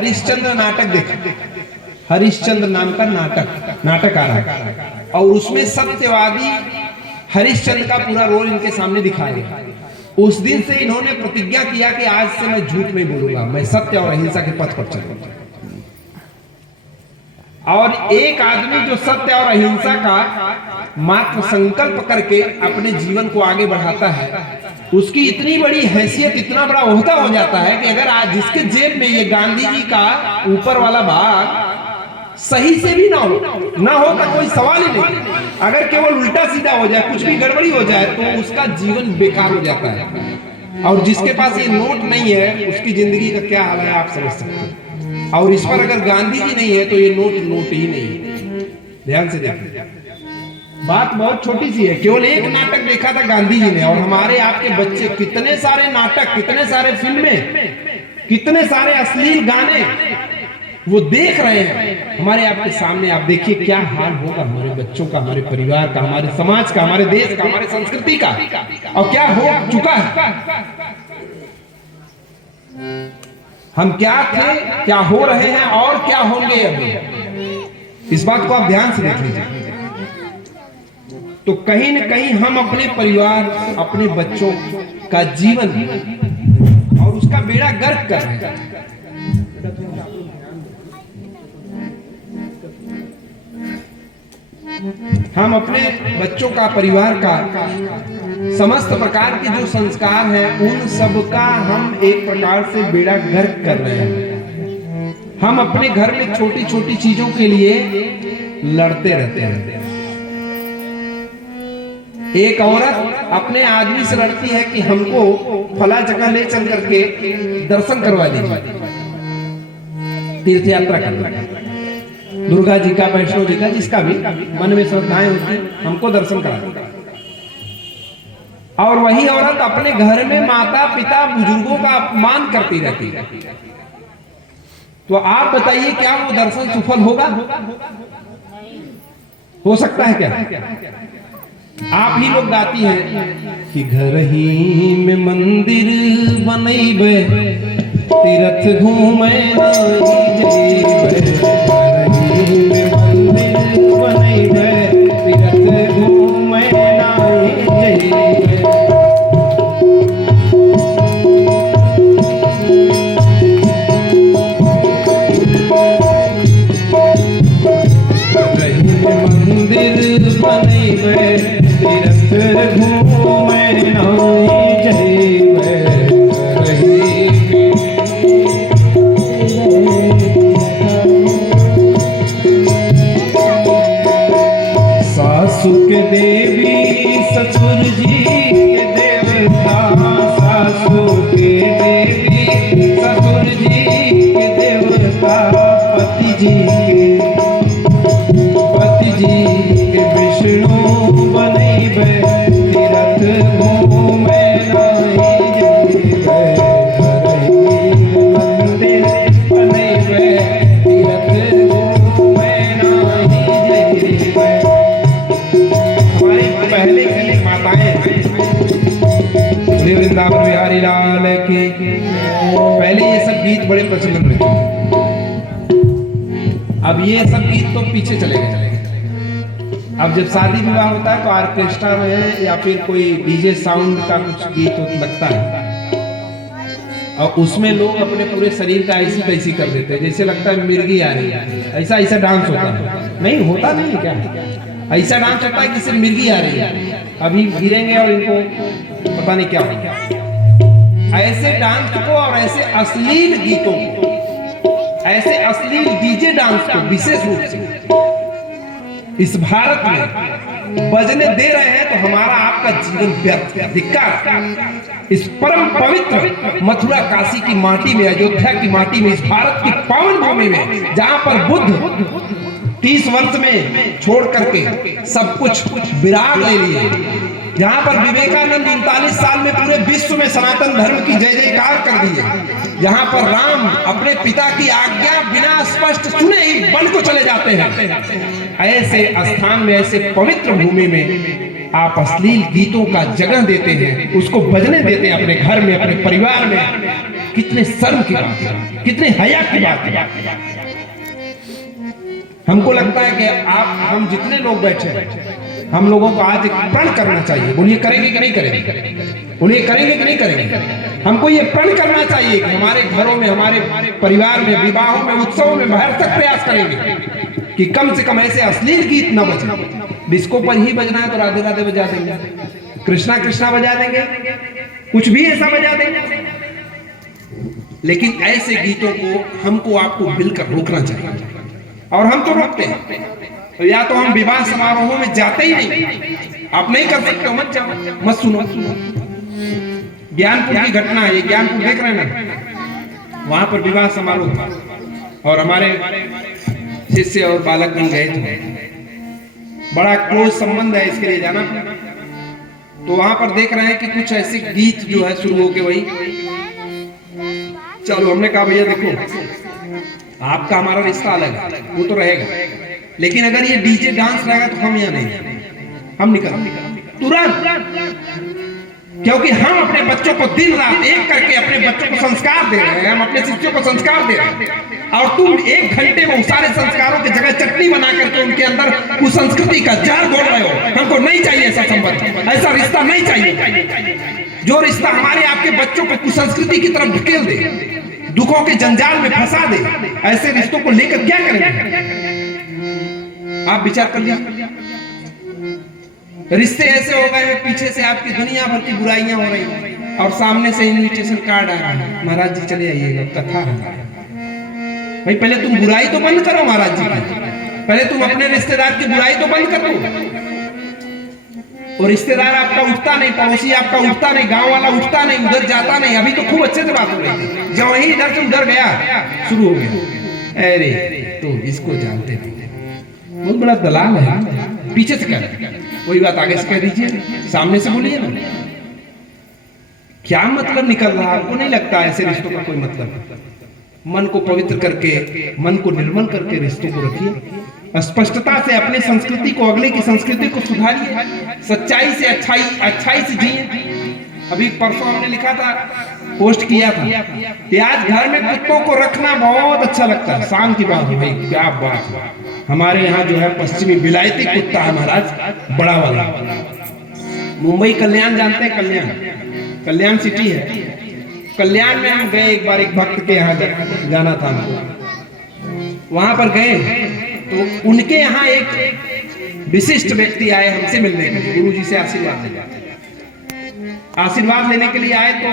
हरिश्चंद्र नाटक देखा, हरिश्चंद्र नाम का नाटक आ रहा है और उसमें सत्यवादी हरिश्चंद्र का पूरा रोल इनके सामने दिखाया गया। उस दिन से इन्होंने प्रतिज्ञा किया कि आज से मैं झूठ नहीं बोलूंगा, मैं सत्य और अहिंसा के पथ पर चलूंगा। और एक आदमी जो सत्य और अहिंसा का मात्र संकल्प करके अपने जीवन को आगे बढ़ाता है, उसकी इतनी बड़ी हैसियत, इतना बड़ा ओहदा हो जाता है कि अगर आज जिसके जेब में ये गांधी जी का ऊपर वाला भाग सही से भी ना हो तो कोई सवाल ही नहीं। अगर केवल उल्टा सीधा हो जाए, कुछ भी गड़बड़ी हो जाए तो उसका जीवन बेकार हो जाता है। और जिसके पास ये नोट नहीं है उसकी जिंदगी का क्या हाल है आप समझ सकते हैं। और इस पर अगर गांधी जी नहीं है तो ये नोट ही नहीं है। ध्यान से देखिए, बात बहुत छोटी सी है। केवल एक नाटक देखा था गांधी जी ने, और हमारे आपके बच्चे कितने सारे नाटक, कितने सारे फिल्में, कितने सारे अश्लील गाने वो देख रहे हैं हमारे आपके सामने। आप देखिए क्या हाल होगा हमारे बच्चों का, हमारे परिवार का, हमारे समाज का, हमारे देश का, हमारे संस्कृति का, और क्या हो चुका है। हम क्या थे, क्या हो रहे हैं और क्या होंगे अभी, इस बात को आप ध्यान से देख लीजिए। तो कहीं न कहीं हम अपने परिवार, अपने बच्चों का जीवन और उसका बेड़ा गर्क कर रहे हैं। हम अपने बच्चों का, परिवार का, समस्त प्रकार के जो संस्कार हैं उन सब का हम एक प्रकार से बेड़ा गर्क कर रहे हैं। हम अपने घर में छोटी छोटी चीजों के लिए लड़ते रहते हैं। एक औरत अपने आदमी से लड़ती है कि हमको फला जगह ले चल करके दर्शन करवा दीजिए, तीर्थ यात्रा करना, दुर्गा जी का, वैष्णो जी का, जिसका भी मन में श्रद्धाएं होती, हमको दर्शन करा। और वही औरत अपने घर में माता पिता बुजुर्गों का अपमान करती रहती है। तो आप बताइए क्या वो दर्शन सफल होगा? हो सकता है क्या? आप ही लोग गाती हैं कि घर ही में मंदिर बनैबे, तीर्थ घूमे नहीं जइबे, घर ही में मंदिर बनैबे, तीर्थ घूमे नहीं जइबे। मंदिर बनैबे, तीर्थ घूमे नहीं जइबे, सासु के देवी ससुर जी के देवता, सासु के देवी ससुर जी के देवता, पति जी के विष्णु बनैबे, तीर्थ घूमे नहीं जइबे, घर ही मंदिर बनैबे, तीर्थ घूमे नहीं जइबे। हमारी पहले की माताएं, वृंदावन बिहारी लाल की, पहले ये सब गीत बड़े प्रचलित रहे। अब ये सब गीत तो पीछे चले गए। अब जब शादी विवाह होता है तो ऑर्केस्ट्रा में या फिर कोई डीजे साउंड का कुछ गीत लगता है, और उसमें लोग अपने पूरे शरीर का ऐसी तैसी कर देते हैं, जैसे लगता है मिर्गी आ रही है। ऐसा ऐसा डांस होता है, नहीं होता नहीं क्या, ऐसा डांस होता है कि सिर्फ मिर्गी आ रही है, अभी गिरेंगे और इनको पता नहीं क्या होगा। ऐसे डांस को और ऐसे अश्लील गीतों को, ऐसे अश्लील डीजे डांस को विशेष रूप से इस भारत में बजने दे रहे हैं तो हमारा आपका जीवन व्यर्थ है। धिक्कार इस परम पवित्र मथुरा काशी की माटी में, अयोध्या की माटी में, इस भारत की पावन भूमि में, जहां पर बुद्ध 30 वर्ष में छोड़ करके सब कुछ विराग ले लिए, जहां पर विवेकानंद 39 साल में पूरे विश्व में सनातन धर्म की जय जयकार कर दिए, जहां पर राम अपने पिता की आज्ञा बिना स्पष्ट सुने ही वन को चले जाते हैं। ऐसे स्थान में, ऐसे पवित्र भूमि में आप अश्लील गीतों का जगह देते हैं, उसको बजने देते हैं अपने घर में, अपने परिवार में। कितने शर्म की बात है, कितने हया की बात है। हमको लगता है कि हम जितने लोग बैठे हैं, हम लोगों को आज एक प्रण करना चाहिए। बोलिए करेंगे कि नहीं करेंगे? बोलिए करेंगे कि नहीं करेंगे? हमको ये प्रण करना चाहिए कि हमारे घरों में, हमारे परिवार में, विवाहों में, उत्सवों में भरसक प्रयास करेंगे कि कम से कम ऐसे अश्लील गीत न बजे। डिस्को पर ही बजना है तो राधे राधे बजा देंगे, कृष्णा कृष्णा बजा देंगे, कुछ भी ऐसा बजा देंगे। लेकिन ऐसे गीतों को हमको आपको मिलकर रोकना चाहिए, और हम तो रोकते हैं। तो या तो हम विवाह समारोहों में जाते ही नहीं, आप नहीं कर सकते हो मत जाओ, मत सुनो। ज्ञानपुर की घटना है, ये ज्ञानपुर देख रहे हैं ना, वहां पर विवाह समारोह था और हमारे शिष्य और बालकगण गए थे। बड़ा क्लोज संबंध है, इसके लिए जाना। तो वहां पर देख रहे हैं कि कुछ ऐसे गीत जो है शुरू होके वही चलो। हमने कहा भैया देखो, आपका हमारा रिश्ता अलग है, वो तो रहेगा, लेकिन अगर ये डीजे डांस रहेगा तो हम यहाँ नहीं, हम निकल तुरंत। क्योंकि हम अपने बच्चों को दिन रात एक करके अपने बच्चों को संस्कार दे रहे हैं, हम अपने शिष्यों को संस्कार दे रहे हैं, और तुम 1 घंटे में उस सारे संस्कारों की जगह चटनी बना करके उनके अंदर उस संस्कृति का जहर घोल रहे हो। हमको नहीं चाहिए ऐसा संबंध, ऐसा रिश्ता नहीं चाहिए। जो रिश्ता हमारे आपके बच्चों को कुसंस्कृति की तरफ ढकेल दे, दुखों के जंजाल में फंसा दे, ऐसे रिश्तों को लेकर क्या करेंगे? आप विचार कर लीजिए। रिश्ते ऐसे हो गए हैं, पीछे से आपकी दुनिया भर की बुराइयां हो रही हैं और सामने से इनविटेशन कार्ड आ रहा है, महाराज जी चले आइएगा, कथा है। भाई पहले तुम बुराई तो बंद करो महाराज जी की, पहले तुम अपने रिश्तेदार की बुराई तो बंद करो। और रिश्तेदार आपका उठता नहीं, पड़ोसी आपका उठता नहीं, गांव वाला उठता नहीं, उधर जाता नहीं। अभी तो खूब अच्छे से बात हो रही थी, जब वही इधर से उधर गया शुरू हो गया, अरे तो इसको जानते थे, बहुत बड़ा दलाल है। पीछे से कह रहे, वही बात आगे से कह दीजिए, सामने से बोलिए ना। क्या मतलब निकल रहा है? आपको नहीं लगता ऐसे रिश्तों का कोई मतलब? मन को पवित्र करके, मन को निर्मल करके रिश्तों को रखिए, स्पष्टता से अपने संस्कृति को, अगले की संस्कृति को सुधारिए, सच्चाई से, अच्छाई से जिए। अभी परसों हमने लिखा था, पोस्ट किया था कि आज घर में कुत्तों को रखना बहुत अच्छा लगता है। शाम की बात है भाई, क्या बात है। हमारे यहाँ जो है पश्चिमी विलायती कुत्ता है महाराज, बड़ा वाला। मुंबई कल्याण जानते हैं? कल्याण सिटी है। कल्याण में हम गए एक बार, एक भक्त के यहाँ जाना था हमको। वहां पर गए तो उनके यहाँ एक विशिष्ट व्यक्ति आए हमसे मिलने के लिए, गुरु जी से आशीर्वाद लेने। आशीर्वाद लेने के लिए आए तो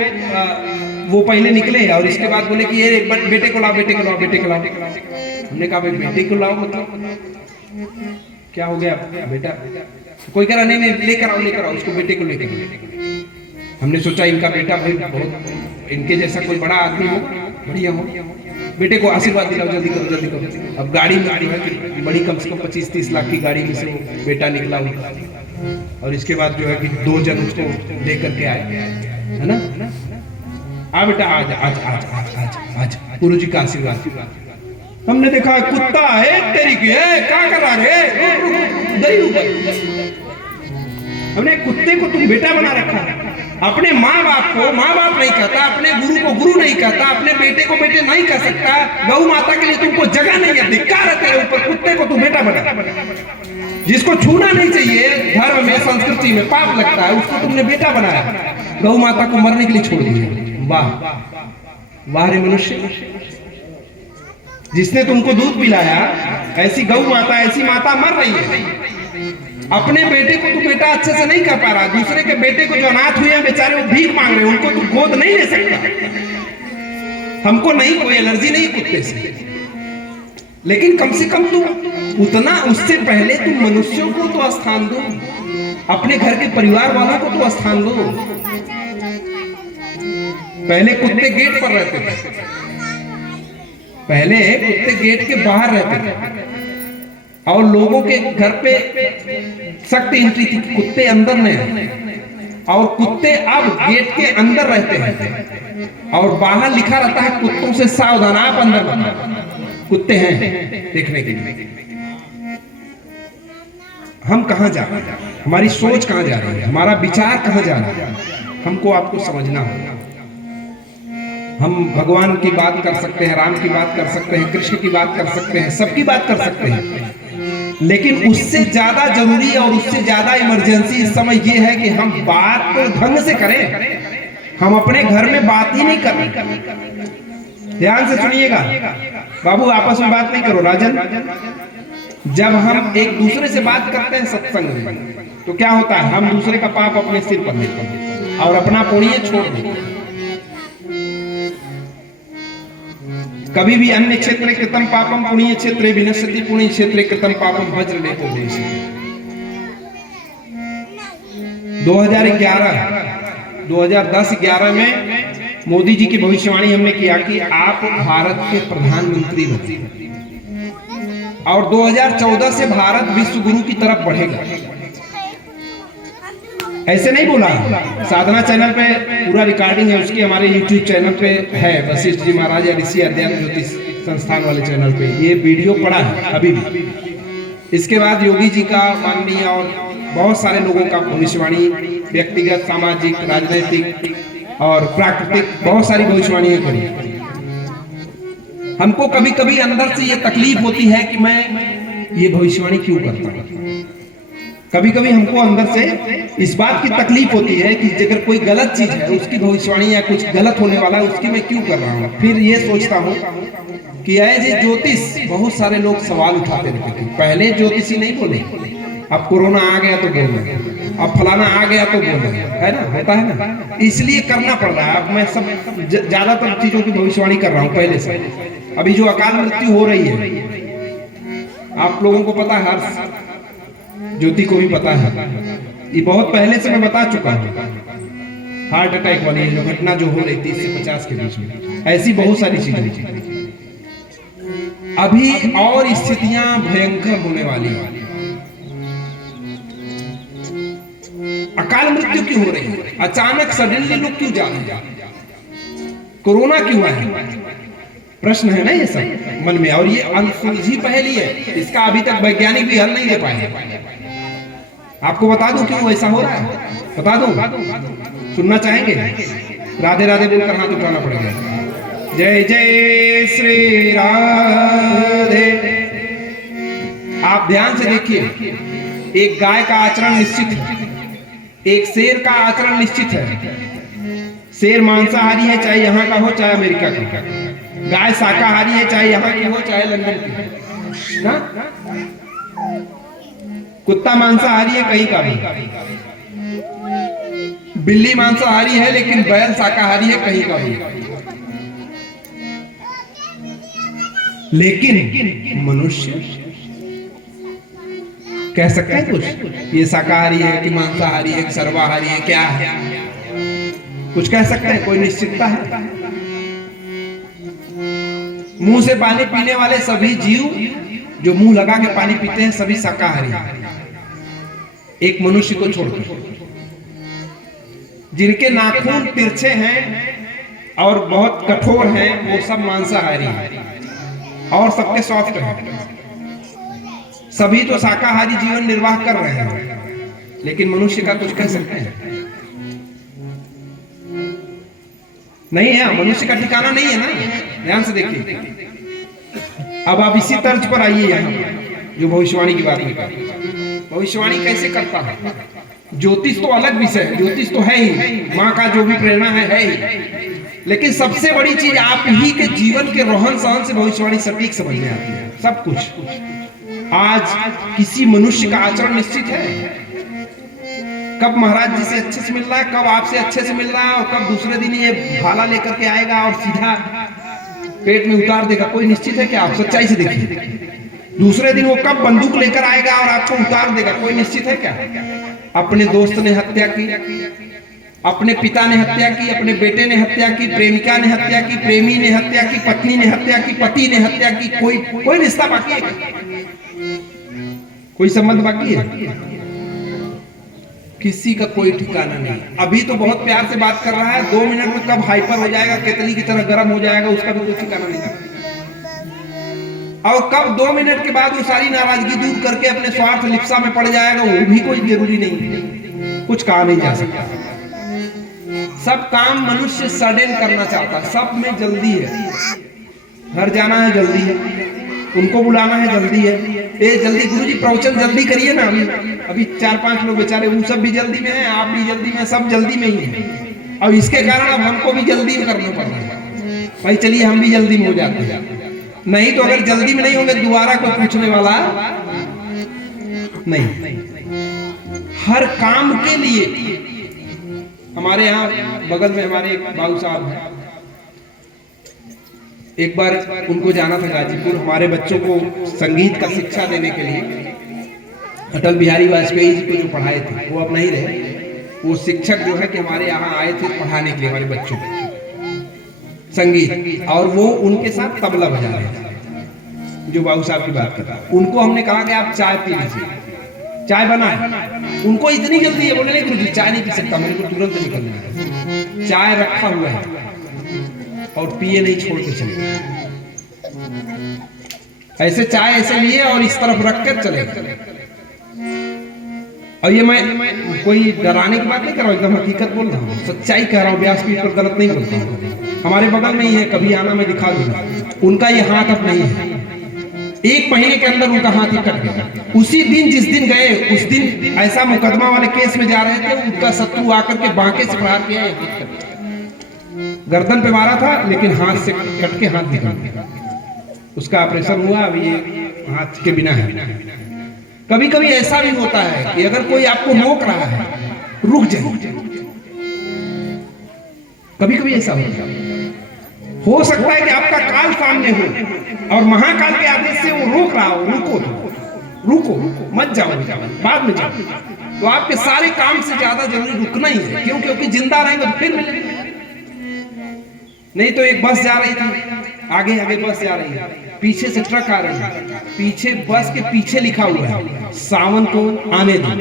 वो पहले निकले और इसके बाद बोले कि ये बेटे को लाओ, बेटे को लाओ, बेटे को लाओ। हमने कहा भाई बेटे को लाओ मतलब क्या हो गया बेटा? कोई कह रहा नहीं नहीं लेकर आओ, लेकर आओ उसको, बेटे को लेकर। हमने सोचा इनका बेटा भाई बहुत इनके जैसा कोई बड़ा आदमी हो, बढ़िया हो, बेटे को आशीर्वाद दिलाओ, जल्दी करो जल्दी करो। अब गाड़ी में है कि बड़ी कम से कम 25-30 लाख की गाड़ी में से वो बेटा निकला हुआ, और इसके बाद जो है कि 2 जन उसको लेकर के आए, है ना? आ बेटा आज आज आज आज आज आज गुरु जी का आशीर्वाद। हमने देखा कुत्ता है तेरी की है, क्या कर रहा है? हमने कुत्ते को तुम बेटा बना रखा है। अपने माँ बाप को माँ बाप नहीं कहता, अपने गुरु को गुरु नहीं कहता, अपने बेटे को बेटे नहीं कह सकता। गौ माता के लिए तुमको जगह नहीं है, धिक्कार है तेरे ऊपर। कुत्ते को तुम बेटा बना, जिसको छूना नहीं चाहिए, धर्म में संस्कृति में पाप लगता है, उसको तुमने बेटा बनाया। गौ माता को मरने के लिए छोड़ दिया। वाह वाह रे मनुष्य, जिसने तुमको दूध पिलाया, ऐसी गौ माता, ऐसी माता मर रही है। अपने बेटे को तू बेटा अच्छे से नहीं कर पा रहा, दूसरे के बेटे को जो अनाथ हुए हैं बेचारे, वो भीख मांग रहे हैं, उनको तू गोद नहीं ले सकता। हमको नहीं, कोई एलर्जी नहीं कुत्ते से, लेकिन कम से कम तू उतना, उससे पहले तू मनुष्यों को तो स्थान दो, अपने घर के परिवार वालों को तो स्थान दो। पहले कुत्ते गेट पर रहते थे, पहले कुत्ते गेट के बाहर रहते थे और लोगों के घर पे सख्त एंट्री थी, कुत्ते अंदर नहीं। और कुत्ते अब गेट के अंदर रहते हैं और बाहर लिखा रहता है कुत्तों से सावधान, आप अंदर मत। कुत्ते हैं देखने के लिए। हम कहां जा रहे हैं? हमारी सोच कहां जा रही है? हमारा विचार कहां जा रहा है? हमको आपको समझना होगा। हम भगवान की बात कर सकते हैं, राम की बात कर सकते हैं, कृष्ण की बात कर सकते हैं, सबकी बात कर सकते हैं, लेकिन उससे ज्यादा जरूरी और उससे ज्यादा इमरजेंसी इस समय ये है कि हम बात तो ढंग से करें। हम अपने घर में बात ही नहीं कर रहे। ध्यान से सुनिएगा बाबू, आपस में बात नहीं करो। राजन, जब हम एक दूसरे से बात करते हैं सत्संग में, तो क्या होता है, हम दूसरे का पाप अपने सिर पर लेते हैं और अपना पुण्य छोड़ देते हैं। कभी भी अन्य क्षेत्रे कृतम पापम पुण्य क्षेत्रे विनश्यति, पुण्य क्षेत्रे कृतम पापम वज्र लेतो देश। 2010-11 में मोदी जी की भविष्यवाणी हमने किया कि आप भारत के प्रधानमंत्री बने और 2014 से भारत विश्व गुरु की तरफ बढ़ेगा। ऐसे नहीं बोला, साधना चैनल पे पूरा रिकॉर्डिंग है उसकी, हमारे YouTube चैनल पे है, वशिष्ठ जी महाराज या ऋषि अध्यात्म ज्योतिष संस्थान वाले चैनल पे ये वीडियो पड़ा है अभी भी। इसके बाद योगी जी का, माननीय और बहुत सारे लोगों का भविष्यवाणी, व्यक्तिगत, सामाजिक, राजनीतिक और प्राकृतिक बहुत सारी भविष्यवाणियां करी। हमको कभी कभी अंदर से ये तकलीफ होती है कि मैं ये भविष्यवाणी क्यों करता हूं। कभी कभी हमको अंदर से इस बात की तकलीफ होती है कि अगर कोई गलत चीज है, उसकी भविष्यवाणी या कुछ गलत होने वाला है, उसकी मैं क्यों कर रहा हूँ। फिर ये सोचता हूँ कि एज ए ज्योतिष बहुत सारे लोग सवाल उठाते रहते थे। पहले ज्योतिषी नहीं बोले, अब कोरोना आ गया तो बोल रहे, अब फलाना आ गया तो बोल रहे, है ना, होता है ना, इसलिए करना पड़ रहा है। अब मैं सब ज्यादातर चीजों की भविष्यवाणी कर रहा हूँ पहले से। अभी जो अकाल मृत्यु हो रही है, आप लोगों को पता है, हर ज्योति को भी पता है, ये बहुत पहले से मैं बता चुका हूँ। हार्ट अटैक वाली जो घटना जो हो रही 30 से 50 के बीच में, ऐसी बहुत सारी चीजें अभी और स्थितियां भयंकर होने वाली हैं। अकाल मृत्यु क्यों हो रही है, अचानक सडनली लोग क्यों जा रहे हैं, कोरोना क्यों है, प्रश्न है ना ये सब मन में। और ये अनसुलझी पहेली है, इसका अभी तक वैज्ञानिक भी हल नहीं दे पाए। आपको बता दूं क्यों ऐसा हो रहा है, बता दूं, सुनना चाहेंगे? राधे राधे बोलकर हाथ उठाना पड़ेगा। जय जय श्री राधे। आप ध्यान से देखिए, एक गाय का आचरण निश्चित है, एक शेर का आचरण निश्चित है। शेर मांसाहारी है, चाहे यहाँ का हो चाहे अमेरिका का। गाय शाकाहारी है, चाहे यहाँ की हो चाहे लंदन की ना? कुत्ता मांसाहारी है कहीं का भी, बिल्ली मांसाहारी है, लेकिन बैल शाकाहारी है कहीं का भी। लेकिन मनुष्य कह सकते हैं कुछ, ये शाकाहारी है कि मांसाहारी है कि सर्वाहारी है, क्या है, कुछ कह सकते हैं? कोई निश्चितता है? मुंह से पानी पीने वाले सभी जीव जो मुंह लगा के पानी पीते हैं सभी शाकाहारी हैं, एक मनुष्य को छोड़कर। जिनके नाखून तिरछे हैं और बहुत कठोर हैं वो सब मांसाहारी हैं और सबके सॉफ्ट हैं। सभी तो शाकाहारी जीवन निर्वाह कर रहे हैं, लेकिन मनुष्य का कुछ कह सकते हैं? नहीं है, मनुष्य का ठिकाना नहीं है ना। ध्यान से देखिए। अब आप इसी तर्ज पर आइए, यहाँ जो भविष्यवाणी की बात है। भविष्यवाणी कैसे करता है? ज्योतिष तो अलग विषय है, ज्योतिष तो है ही, माँ का जो भी प्रेरणा है ही, लेकिन सबसे बड़ी चीज आप ही के जीवन के रोहन सहन से भविष्यवाणी सटीक समझ में आती है। सब कुछ आज किसी मनुष्य का आचरण निश्चित है। कब महाराज जी से अच्छे से मिल रहा है, कब आपसे अच्छे से मिल रहा है, और कब दूसरे दिन ये भाला लेकर के आएगा और सीधा पेट में उतार देगा, कोई निश्चित है क्या? आप सच्चाई से देखिए। दूसरे दिन वो कब बंदूक लेकर आएगा और आपको उतार देगा, कोई निश्चित है क्या? अपने दोस्त ने हत्या की, अपने पिता ने हत्या की, अपने बेटे ने हत्या की, प्रेमिका ने हत्या की, प्रेमी ने हत्या की, पत्नी ने हत्या की, पति ने हत्या की, कोई रिश्ता बाकी है? कोई संबंध बाकी है? किसी का कोई ठिकाना नहीं। अभी तो बहुत प्यार से बात कर रहा है, 2 मिनट में कब हाइपर हो जाएगा, केतली की तरह गर्म हो जाएगा, उसका भी कोई ठिकाना नहीं। और कब 2 मिनट के बाद वो सारी नाराजगी दूर करके अपने स्वार्थ लिप्सा में पड़ जाएगा, वो भी कोई जरूरी नहीं। कुछ कहा नहीं जा सकता। सब काम मनुष्य सडन करना चाहता है, सब में जल्दी है। घर जाना है जल्दी है, उनको बुलाना है जल्दी है, ये जल्दी गुरुजी प्रवचन जल्दी करिए ना। अभी 4-5 लोग बेचारे वो सब भी जल्दी में है, आप भी जल्दी में, सब जल्दी में ही है। और इसके कारण अब हमको भी जल्दी में करना पड़ रहा है। भाई चलिए हम भी जल्दी में हो जाते हैं, नहीं तो अगर जल्दी में नहीं होंगे दोबारा कोई पूछने वाला नहीं। हर काम के लिए हमारे यहाँ बगल में हमारे एक बाबू साहब हैं, एक बार उनको जाना था गाजीपुर, हमारे बच्चों को संगीत का शिक्षा देने के लिए। अटल बिहारी वाजपेयी जी को जो पढ़ाए थे वो अब नहीं रहे, वो शिक्षक जो है कि हमारे यहाँ आए थे पढ़ाने के लिए हमारे बच्चों को संगीत, और वो उनके साथ तबला बजा रहे थे। जो बाबू साहब की बात कर रहा, उनको हमने कहा कि आप चाय पी लीजिए, चाय बनाए। उनको इतनी जल्दी है, बोले नहीं गुरुजी चाय नहीं पी सकता, मेरे को तुरंत निकलना है। चाय रखा हुआ है और पिए नहीं, छोड़ के चले। ऐसे चाय ऐसे लिए और इस तरफ रख कर चले। और ये मैं कोई डराने की बात नहीं कर रहा हूं, एकदम हकीकत बोल रहा हूँ, सच्चाई कह रहा हूँ, व्यासपीठ पर गलत नहीं बोलता हूँ। हमारे बगल में ही है, कभी आना मैं दिखा दूंगा। उनका ये हाथ अब नहीं है, 1 महीने के अंदर उनका हाथ ही कट गया। उसी दिन जिस दिन गए उस दिन ऐसा मुकदमा वाले केस में जा रहे थे, उनका शत्रु आकर के बांके से प्रहार किया, गर्दन पे मारा था, लेकिन हाथ से कट के हाथ निकल गया। उसका ऑपरेशन हुआ, अभी ये हाथ के बिना है। कभी कभी ऐसा भी होता है कि अगर कोई आपको रोक रहा है, रुक जाए। कभी कभी ऐसा हो सकता है कि आपका काल सामने हो और महाकाल के आदेश से वो रोक रहा हो, रुको मत जाओ, बाद में जाओ। तो आपके सारे काम से ज्यादा जरूरी रुकना ही है। क्यों? क्योंकि जिंदा रहेंगे तो फिर मिलेंगे। नहीं तो एक बस जा रही थी, आगे आगे बस जा रही है, पीछे से ट्रक आ रही है, पीछे बस के पीछे लिखा हुआ है सावन को आने दो,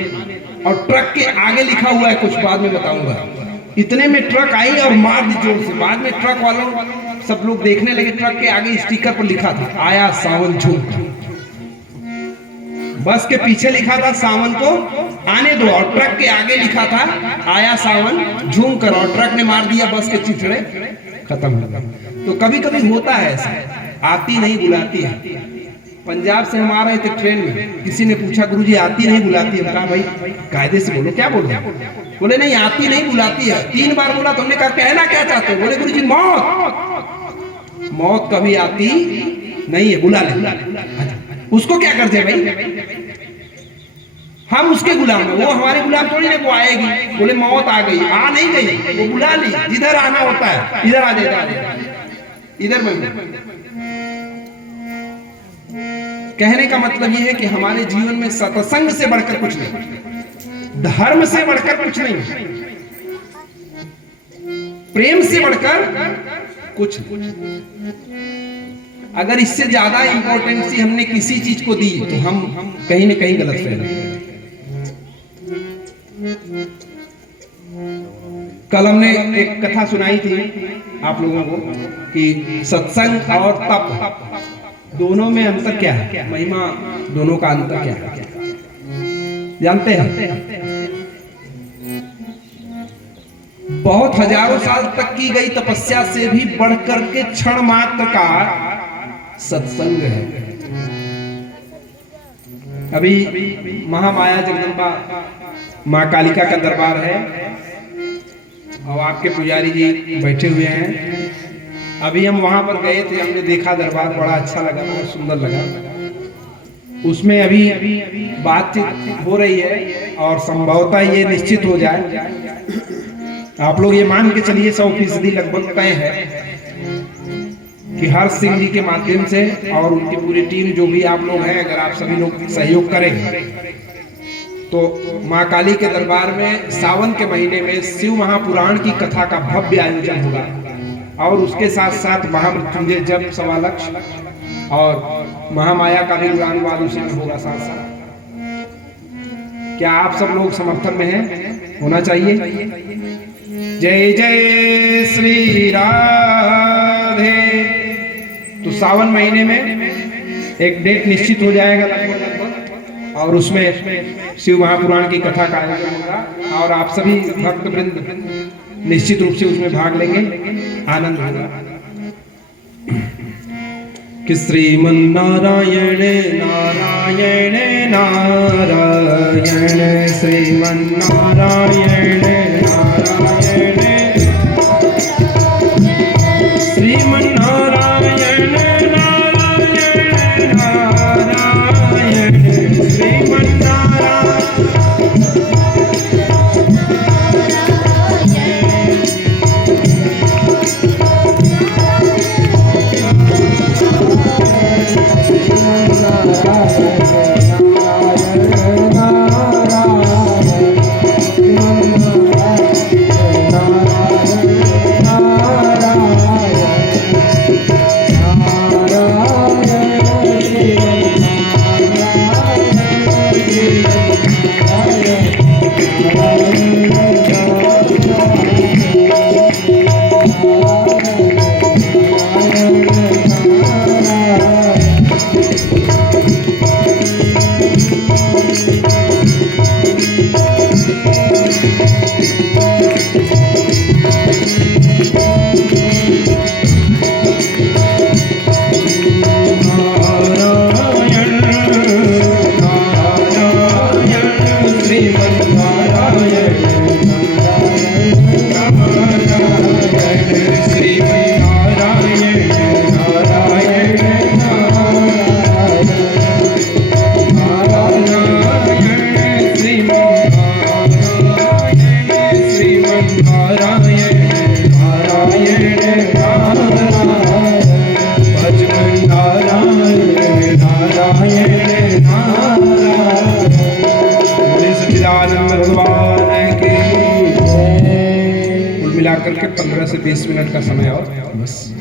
और ट्रक के आगे लिखा हुआ है कुछ, बाद में बताऊंगा। इतने में ट्रक आई और मार दी जोर से। बाद में ट्रक वालों सब लोग देखने लगे, ट्रक के आगे स्टिकर पर लिखा था आया सावन झूम। बस के पीछे लिखा था सावन को आने दो, और ट्रक के आगे लिखा था आया सावन झूम कर, और ट्रक ने मार दिया, बस के चिथड़े खत्म हो गए। तो कभी कभी होता है ऐसा, आती नहीं बुलाती है। पंजाब से हम आ रहे थे ट्रेन में, किसी ने पूछा गुरुजी आती नहीं बुलाती है? कहा भाई कायदे से बोलो, क्या बोल रहे हैं? बोले नहीं आती नहीं बुलाती है। 3 बार बोला तो हमने कहा कहना क्या चाहते हो? बोले गुरुजी मौत कभी आती नहीं है, बुला ले। उसको क्या करते भाई, हम उसके गुलाम हैं, वो हमारे गुलाम थोड़ी ना। वो आएगी, बोले मौत आ गई, आ नहीं गई, वो बुला ली। जिधर आना होता है इधर आ जाता, इधर में। कहने का मतलब ये है कि हमारे जीवन में सत्संग से बढ़कर कुछ नहीं, धर्म से बढ़कर कुछ नहीं, प्रेम से बढ़कर कुछ नहीं। अगर इससे ज्यादा इंपॉर्टेंसी हमने किसी चीज को दी तो हम कहीं ना कहीं गलत फहराए। कल हमने एक कथा सुनाई थी आप लोगों को कि सत्संग और तप दोनों में अंतर क्या है, महिमा दोनों का अंतर क्या है, जानते हैं? बहुत हजारों साल तक की गई तपस्या से भी बढ़कर के क्षण मात्र का सत्संग है। अभी महामाया जगदम्बा माँ कालिका का दरबार है और आपके पुजारी जी बैठे हुए हैं। अभी हम वहां पर गए थे, हमने देखा दरबार, बड़ा अच्छा लगा, बहुत सुंदर लगा। उसमें अभी बातचीत हो रही है और संभवतः ये निश्चित हो जाए, आप लोग ये मान के चलिए 100% लगभग तय है कि हर सिंह जी के माध्यम से और उनकी पूरी टीम जो भी आप लोग हैं, अगर आप सभी लोग सहयोग करेंगे तो माँ काली के दरबार में सावन के महीने में शिव महापुराण की कथा का भव्य आयोजन होगा और उसके साथ साथ महामृत्युंजय जप 1.25 लाख और महामाया का भी उड़ान उसी में होगा साथ साथ। क्या आप सब लोग समर्थन में हैं? होना चाहिए। जय जय श्री राधे। तो सावन महीने में एक डेट निश्चित हो जाएगा लगभग और उसमें शिव महापुराण की कथा का आयोजन होगा और आप सभी भक्त वृंद निश्चित रूप से उसमें भाग लेंगे, आनंद होगा। कि श्रीमन नारायण नारायण नारायण, श्रीमन नारायण नारायण, श्रीमन नारायण नारायण नारायण, श्रीमन मिलाकर के 15 से 20 मिनट का समय और बस।